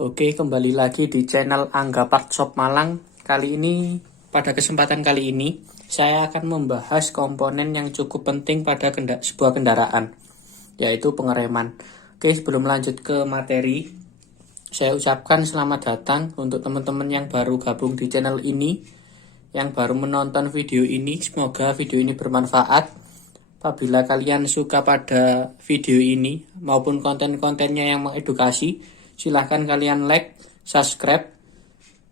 Oke, kembali lagi di channel Angga Partshop Malang. Pada kesempatan kali ini, saya akan membahas komponen yang cukup penting pada sebuah kendaraan, yaitu pengereman. Oke, sebelum lanjut ke materi, saya ucapkan selamat datang untuk teman-teman yang baru gabung di channel ini, yang baru menonton video ini. Semoga video ini bermanfaat. Apabila kalian suka pada video ini maupun konten-kontennya yang mengedukasi, silahkan kalian like, subscribe,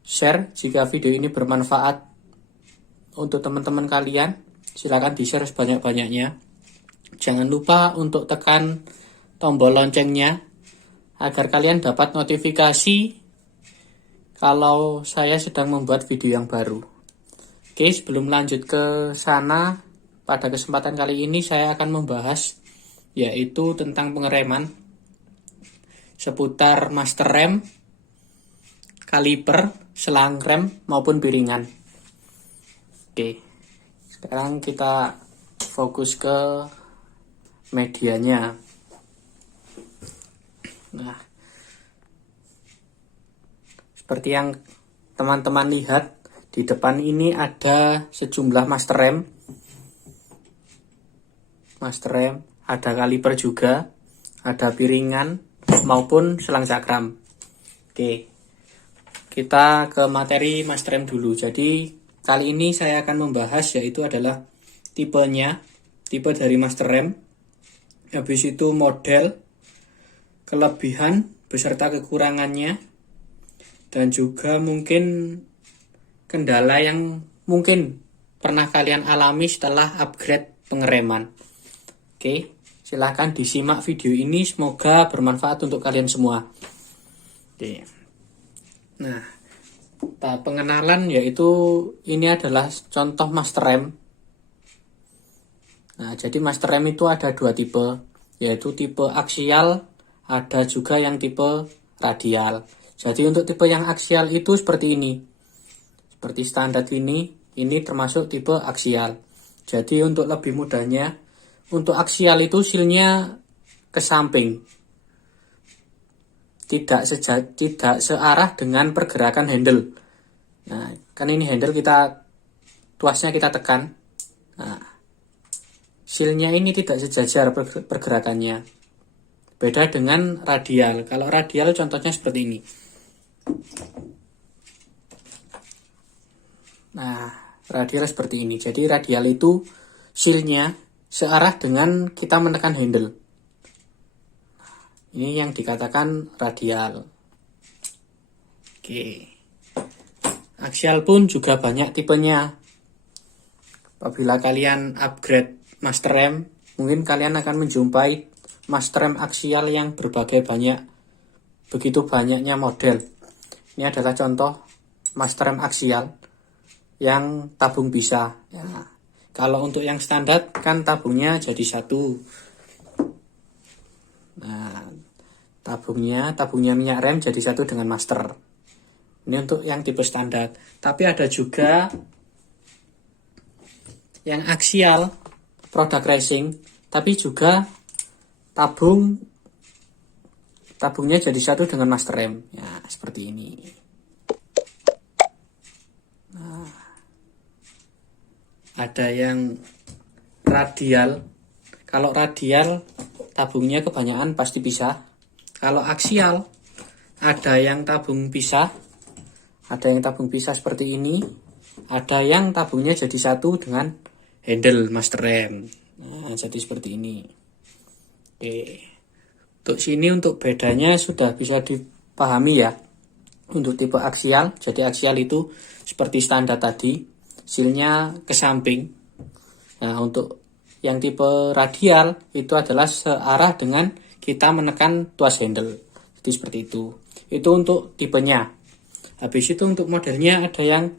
share jika video ini bermanfaat untuk teman-teman kalian. Silahkan di-share sebanyak-banyaknya. Jangan lupa untuk tekan tombol loncengnya agar kalian dapat notifikasi kalau saya sedang membuat video yang baru. Oke, sebelum lanjut ke sana, pada kesempatan kali ini saya akan membahas yaitu tentang pengereman seputar master rem, kaliper, selang rem maupun piringan. Oke, sekarang kita fokus ke medianya. Nah, seperti yang teman-teman lihat di depan ini ada sejumlah master rem, ada kaliper juga, ada piringan maupun selang cakram. Oke, kita ke materi master rem dulu. Jadi kali ini saya akan membahas yaitu adalah tipe dari master rem, habis itu model, kelebihan beserta kekurangannya, dan juga mungkin kendala yang mungkin pernah kalian alami setelah upgrade pengereman. Oke, silahkan disimak video ini, semoga bermanfaat untuk kalian semua. Oke. Nah, pengenalan yaitu ini adalah contoh master rem. Nah, jadi master rem itu ada dua tipe, yaitu tipe aksial, ada juga yang tipe radial. Jadi untuk tipe yang aksial itu seperti ini. Seperti standar ini termasuk tipe aksial. Jadi untuk lebih mudahnya, untuk aksial itu silnya ke samping, tidak searah dengan pergerakan handle. Nah, kan ini handle tuasnya kita tekan. Nah, silnya ini tidak sejajar pergerakannya. Beda dengan radial. Kalau radial contohnya seperti ini. Nah, radial seperti ini. Jadi radial itu silnya searah dengan kita menekan handle. Ini yang dikatakan radial. Oke. Aksial pun juga banyak tipenya. Apabila kalian upgrade master rem, mungkin kalian akan menjumpai master rem aksial yang begitu banyaknya model. Ini adalah contoh master rem aksial yang tabung pisah. Ya. Kalau untuk yang standar kan tabungnya jadi satu. Nah, tabungnya minyak rem jadi satu dengan master. Ini untuk yang tipe standar. Tapi ada juga yang aksial produk racing, tapi juga tabungnya jadi satu dengan master rem. Ya, seperti ini. Nah, ada yang radial. Kalau radial tabungnya kebanyakan pasti pisah. Kalau aksial ada yang tabung pisah, seperti ini. Ada yang tabungnya jadi satu dengan handle master rem. Nah, jadi seperti ini. Oke. Untuk bedanya sudah bisa dipahami ya. Untuk tipe aksial, jadi aksial itu seperti standar tadi, silnya ke samping. Nah, untuk yang tipe radial itu adalah searah dengan kita menekan tuas handle. Jadi seperti itu. Itu untuk tipenya. Habis itu untuk modelnya ada yang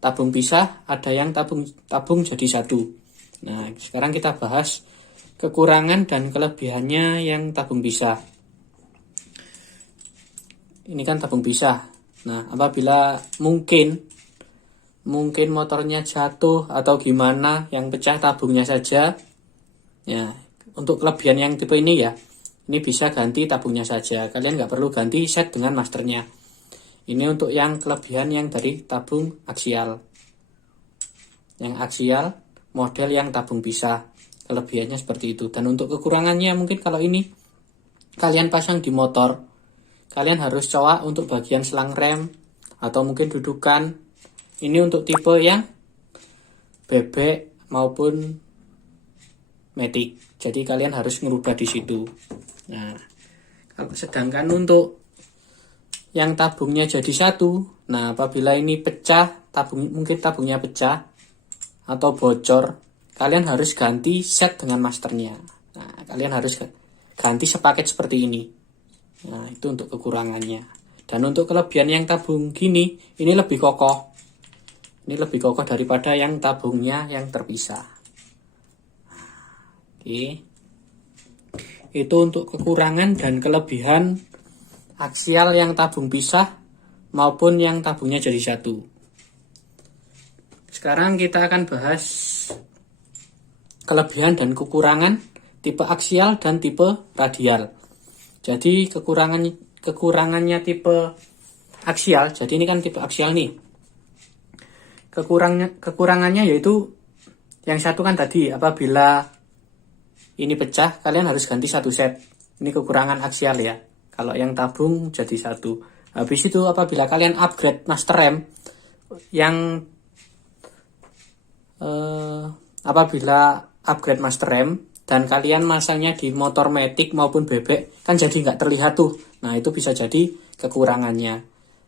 tabung pisah, ada yang tabung jadi satu. Nah, sekarang kita bahas kekurangan dan kelebihannya yang tabung pisah. Ini kan tabung pisah. Nah, apabila mungkin motornya jatuh atau gimana, yang pecah tabungnya saja. Ya, untuk kelebihan yang tipe ini ya, Ini bisa ganti tabungnya saja. Kalian nggak perlu ganti set dengan masternya. Ini untuk yang kelebihan yang dari tabung aksial. Yang aksial, model yang tabung pisah. Kelebihannya seperti itu. Dan untuk kekurangannya mungkin kalau ini kalian pasang di motor, kalian harus coak untuk bagian selang rem atau mungkin dudukan. Ini untuk tipe yang bebek maupun matic. Jadi kalian harus merubah di situ. Nah, sedangkan untuk yang tabungnya jadi satu, nah apabila ini pecah, mungkin tabungnya pecah atau bocor, kalian harus ganti set dengan masternya. Nah, kalian harus ganti sepaket seperti ini. Nah, itu untuk kekurangannya. Dan untuk kelebihan yang tabung gini, ini lebih kokoh. Ini lebih kokoh daripada yang tabungnya yang terpisah. Oke. Itu untuk kekurangan dan kelebihan aksial yang tabung pisah maupun yang tabungnya jadi satu. Sekarang kita akan bahas kelebihan dan kekurangan tipe aksial dan tipe radial. Jadi kekurangannya tipe aksial, jadi ini kan tipe aksial nih. Kekurangannya yaitu yang satu kan tadi, apabila ini pecah, kalian harus ganti satu set. Ini kekurangan aksial ya. Kalau yang tabung jadi satu. Habis itu apabila kalian upgrade master rem, yang apabila upgrade master rem dan kalian masangnya di motor matic maupun bebek, kan jadi nggak terlihat tuh. Nah itu bisa jadi kekurangannya.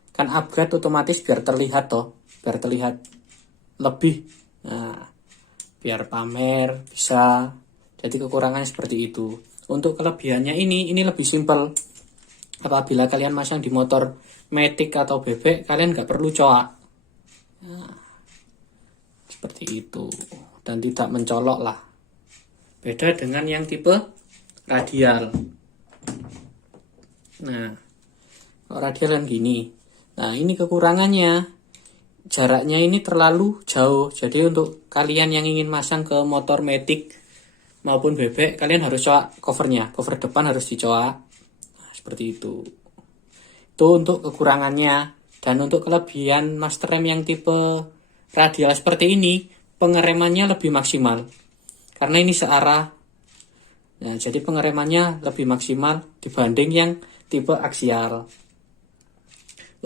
Kan upgrade otomatis biar terlihat toh, biar terlihat lebih. Nah, biar pamer bisa. Jadi kekurangannya seperti itu. Untuk kelebihannya ini lebih simpel. Apabila kalian masang di motor matic atau bebek, kalian nggak perlu coak. Nah, seperti itu. Dan tidak mencolok lah. Beda dengan yang tipe radial. Nah, kalau radial kan gini. Nah, ini kekurangannya. Jaraknya ini terlalu jauh. Jadi untuk kalian yang ingin masang ke motor matic maupun bebek, kalian harus coak covernya. Cover depan harus dicoak. Nah, seperti itu. Itu untuk kekurangannya. Dan untuk kelebihan master rem yang tipe radial seperti ini, pengeremannya lebih maksimal. Karena ini searah. Nah, jadi pengeremannya lebih maksimal dibanding yang tipe aksial.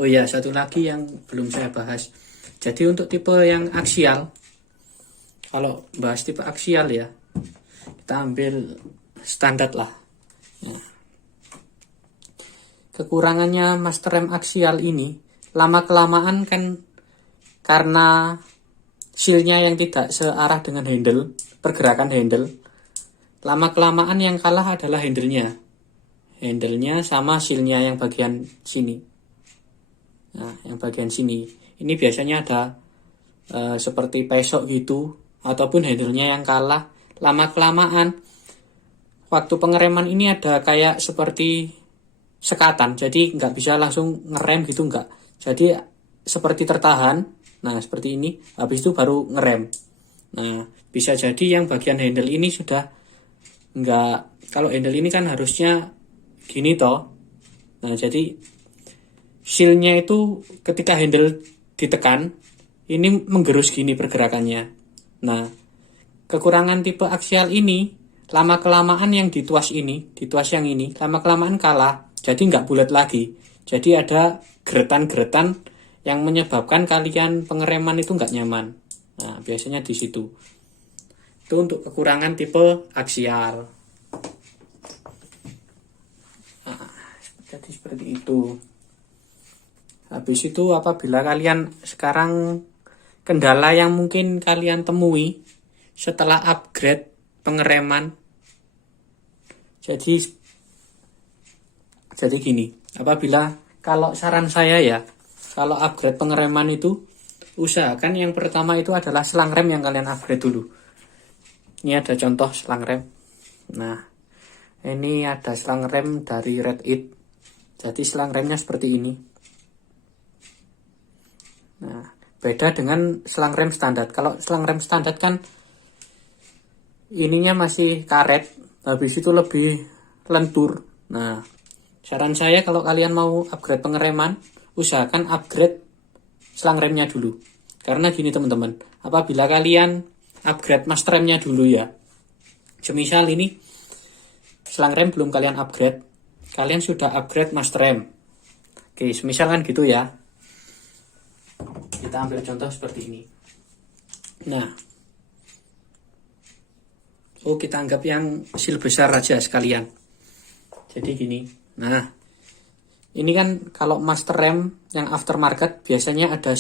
Oh ya, satu lagi yang belum saya bahas. Jadi untuk tipe yang aksial, kalau bahas tipe aksial ya, kita ambil standar lah. Ya. Kekurangannya master rem aksial ini, lama-kelamaan kan karena sealnya yang tidak searah dengan handle, pergerakan handle, lama-kelamaan yang kalah adalah handlenya. Handlenya sama sealnya yang bagian sini. Nah, yang bagian sini. Ini biasanya ada seperti pesok gitu, ataupun handlenya yang kalah. Lama-kelamaan waktu pengereman ini ada kayak seperti sekatan, jadi nggak bisa langsung ngerem gitu, nggak. Jadi seperti tertahan. Nah seperti ini, habis itu baru ngerem. Nah bisa jadi yang bagian handle ini sudah nggak. Kalau handle ini kan harusnya gini toh. Nah jadi sealnya itu ketika handle ditekan, ini menggerus gini pergerakannya. Nah kekurangan tipe aksial ini, lama-kelamaan yang dituas yang ini, lama-kelamaan kalah, jadi nggak bulat lagi. Jadi ada geretan-geretan yang menyebabkan kalian pengereman itu nggak nyaman. Nah, biasanya di situ. Itu untuk kekurangan tipe aksial. Nah, jadi seperti itu. Habis itu apabila kalian sekarang kendala yang mungkin kalian temui setelah upgrade pengereman, jadi gini, apabila kalau saran saya ya, kalau upgrade pengereman itu usahakan yang pertama itu adalah selang rem yang kalian upgrade dulu. Ini ada contoh selang rem. Nah ini ada selang rem dari Red It. Jadi selang remnya seperti ini. Nah beda dengan selang rem standar. Kalau selang rem standar kan ininya masih karet, habis itu lebih lentur. Nah, saran saya kalau kalian mau upgrade pengereman, usahakan upgrade selang remnya dulu. Karena gini teman-teman, apabila kalian upgrade master remnya dulu ya, semisal ini selang rem belum kalian upgrade, kalian sudah upgrade master rem. Oke, semisal kan gitu ya. Kita ambil contoh seperti ini. Nah, kita anggap yang seal besar aja sekalian. Jadi gini. Nah, ini kan kalau master rem yang aftermarket biasanya ada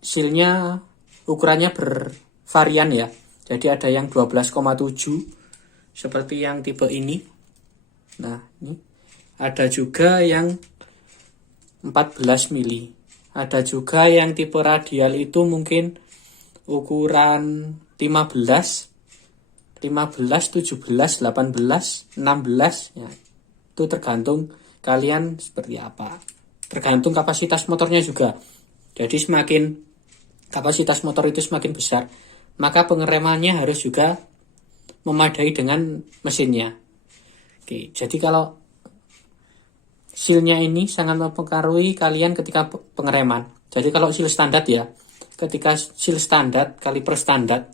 sealnya ukurannya bervarian ya. Jadi ada yang 12,7 seperti yang tipe ini. Nah, ini ada juga yang 14 mili. Ada juga yang tipe radial itu mungkin ukuran 15, 17, 18, 16 ya. Itu tergantung kalian seperti apa. Tergantung kapasitas motornya juga. Jadi semakin kapasitas motor itu semakin besar, maka pengeremannya harus juga memadai dengan mesinnya. Oke, jadi kalau sealnya ini sangat mempengaruhi kalian ketika pengereman. Jadi kalau seal standar ya, ketika seal standar, kaliper standar,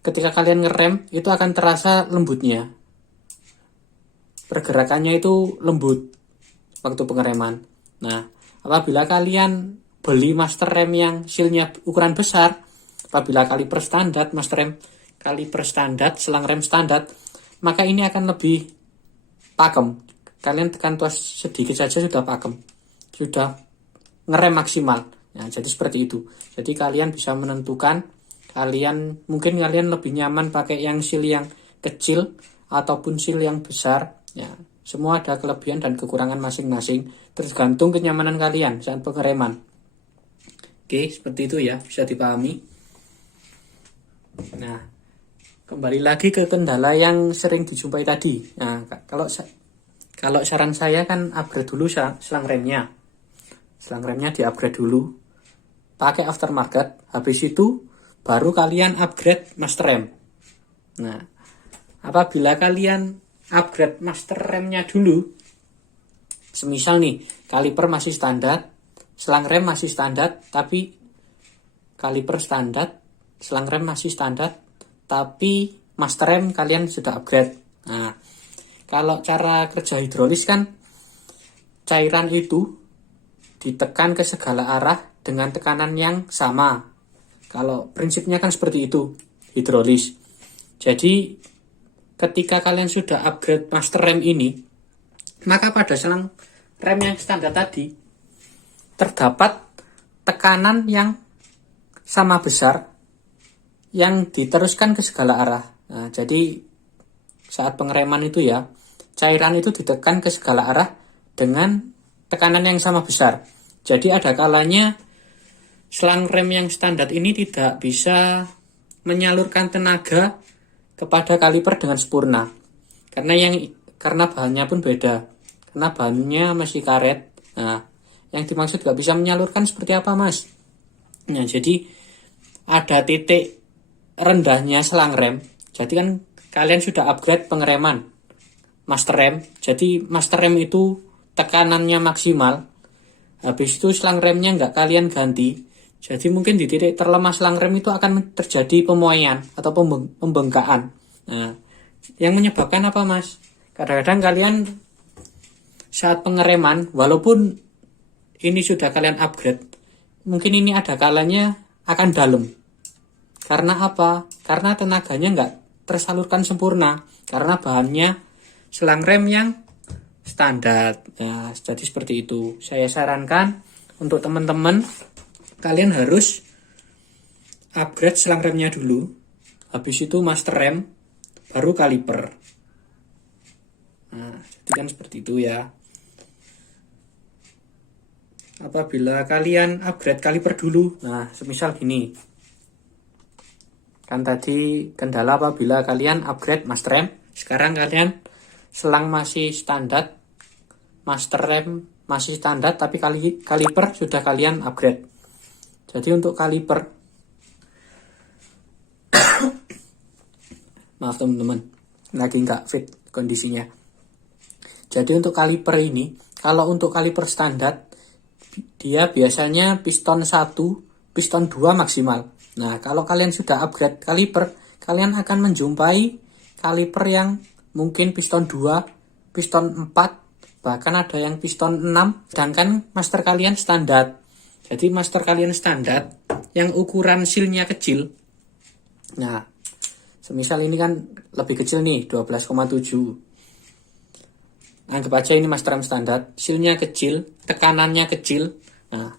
ketika kalian ngerem itu akan terasa lembutnya. Pergerakannya itu lembut waktu pengereman. Nah, apabila kalian beli master rem yang sealnya ukuran besar, apabila kaliper standar, master rem kaliper standar, selang rem standar, maka ini akan lebih pakem. Kalian tekan tuas sedikit saja sudah pakem, sudah ngerem maksimal. Nah, jadi seperti itu. Jadi kalian bisa menentukan, mungkin kalian lebih nyaman pakai yang seal yang kecil ataupun seal yang besar. Ya, semua ada kelebihan dan kekurangan masing-masing, tergantung kenyamanan kalian saat pengereman. Oke, seperti itu ya, bisa dipahami. Nah, kembali lagi ke kendala yang sering dijumpai tadi. Nah, kalau saran saya kan upgrade dulu selang remnya. Selang remnya di-upgrade dulu. Pakai aftermarket. Habis itu baru kalian upgrade master rem. Nah, apabila kalian upgrade master remnya dulu, semisal nih, kaliper masih standar, selang rem masih standar, tapi kaliper standar, selang rem masih standar, tapi master rem kalian sudah upgrade. Nah, kalau cara kerja hidrolis kan cairan itu ditekan ke segala arah dengan tekanan yang sama. Kalau prinsipnya kan seperti itu hidrolis. Jadi ketika kalian sudah upgrade master rem ini, maka pada selang rem yang standar tadi terdapat tekanan yang sama besar yang diteruskan ke segala arah. Nah, jadi saat pengereman itu ya, cairan itu ditekan ke segala arah dengan tekanan yang sama besar. Jadi ada kalanya selang rem yang standar ini tidak bisa menyalurkan tenaga kepada kaliper dengan sempurna. Karena bahannya pun beda. Karena bahannya masih karet. Nah, yang dimaksud gak bisa menyalurkan seperti apa, Mas? Nah, jadi ada titik rendahnya selang rem. Jadi kan kalian sudah upgrade pengereman master rem. Jadi master rem itu tekanannya maksimal. Habis itu selang remnya nggak kalian ganti. Jadi mungkin di titik terlemah selang rem itu akan terjadi pemuaian atau pembengkakan. Nah, yang menyebabkan apa, Mas? Kadang-kadang kalian saat pengereman, walaupun ini sudah kalian upgrade, mungkin ini ada kalanya akan dalam. Karena apa? Karena tenaganya nggak tersalurkan sempurna. Karena bahannya selang rem yang standar. Nah, jadi seperti itu. Saya sarankan untuk teman-teman, kalian harus upgrade selang remnya dulu. Habis itu master rem, baru kaliper. Nah, jadi kan seperti itu ya. Apabila kalian upgrade kaliper dulu, nah semisal gini. Kan tadi kendala apabila kalian upgrade master rem, sekarang kalian selang masih standar, master rem masih standar, tapi kaliper sudah kalian upgrade. Jadi untuk kaliper, maaf teman-teman, lagi nggak fit kondisinya. Jadi untuk kaliper ini, kalau untuk kaliper standar, dia biasanya piston 1, piston 2 maksimal. Nah, kalau kalian sudah upgrade kaliper, kalian akan menjumpai kaliper yang mungkin piston 2, piston 4, bahkan ada yang piston 6, sedangkan master kalian standar. Jadi master kalian standar yang ukuran silnya kecil. Nah, semisal ini kan lebih kecil nih, 12,7. Anggap aja ini master rem standar, silnya kecil, tekanannya kecil. Nah,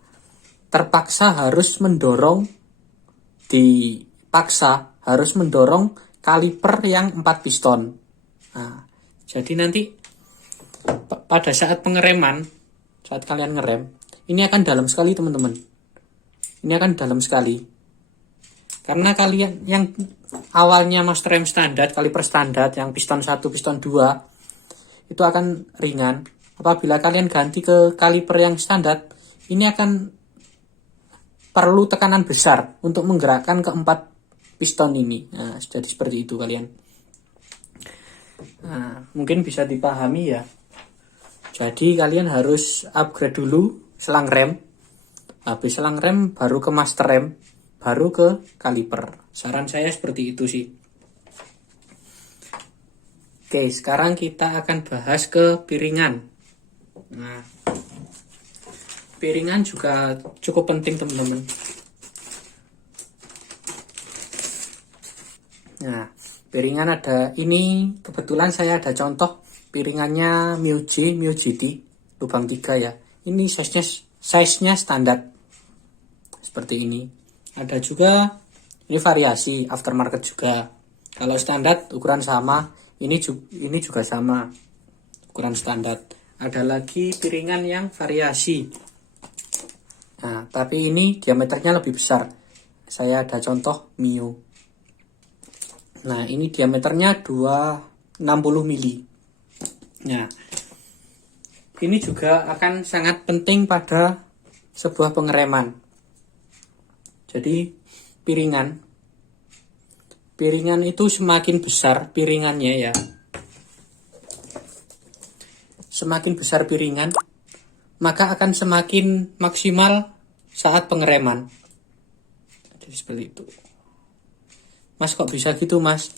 terpaksa harus mendorong, harus mendorong kaliper yang 4 piston. Nah, jadi nanti pada saat pengereman, saat kalian ngerem, ini akan dalam sekali teman-teman. Ini akan dalam sekali. Karena kalian yang awalnya master rem standar, kaliper standar, yang piston 1, piston 2, itu akan ringan. Apabila kalian ganti ke kaliper yang standar, ini akan perlu tekanan besar untuk menggerakkan keempat piston ini. Nah, jadi seperti itu kalian. Nah, mungkin bisa dipahami ya. Jadi kalian harus upgrade dulu selang rem. Habis selang rem baru ke master rem, baru ke kaliper. Saran saya seperti itu sih. Oke, sekarang kita akan bahas ke piringan. Nah, piringan juga cukup penting teman-teman. Nah, piringan ada ini, kebetulan saya ada contoh piringannya MIUJ GT lubang 3 ya. Ini size-nya standar seperti ini. Ada juga ini variasi aftermarket juga. Kalau standar ukuran sama. Ini juga sama ukuran standar. Ada lagi piringan yang variasi. Nah, tapi ini diameternya lebih besar. Saya ada contoh Mio. Nah, ini diameternya 260 mili. Nah, ini juga akan sangat penting pada sebuah pengereman. Jadi, piringan itu semakin besar piringannya ya. Semakin besar piringan, maka akan semakin maksimal saat pengereman. Jadi seperti itu. Mas kok bisa gitu mas?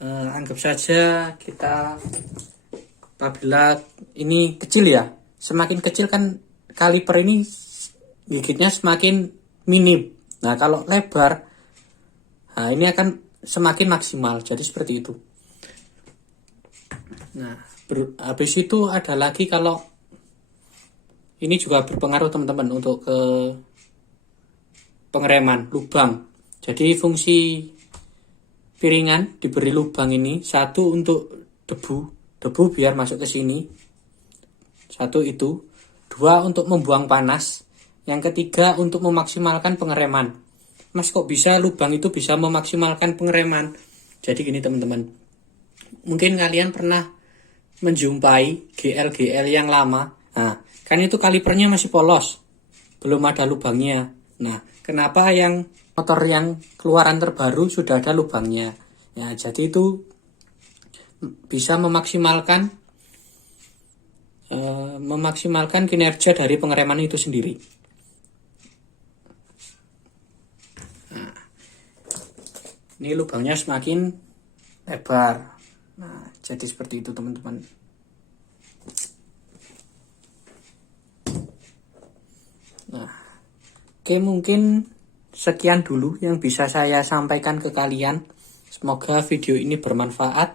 Anggap saja kita apabila ini kecil ya. Semakin kecil kan kaliper ini gigitnya semakin minim. Nah kalau lebar, nah ini akan semakin maksimal. Jadi seperti itu. Nah, habis itu ada lagi kalau ini juga berpengaruh teman-teman untuk ke pengereman lubang. Jadi fungsi piringan diberi lubang ini, satu untuk debu biar masuk ke sini. Satu itu, dua untuk membuang panas, yang ketiga untuk memaksimalkan pengereman. Mas kok bisa lubang itu bisa memaksimalkan pengereman? Jadi gini teman-teman, mungkin kalian pernah menjumpai GL yang lama. Nah, kan itu kalipernya masih polos, belum ada lubangnya. Nah, kenapa yang motor yang keluaran terbaru sudah ada lubangnya? Ya, jadi itu bisa memaksimalkan kinerja dari pengereman itu sendiri. Nah, ini lubangnya semakin lebar. Nah, jadi seperti itu teman-teman. Nah, oke, mungkin sekian dulu yang bisa saya sampaikan ke kalian. Semoga video ini bermanfaat.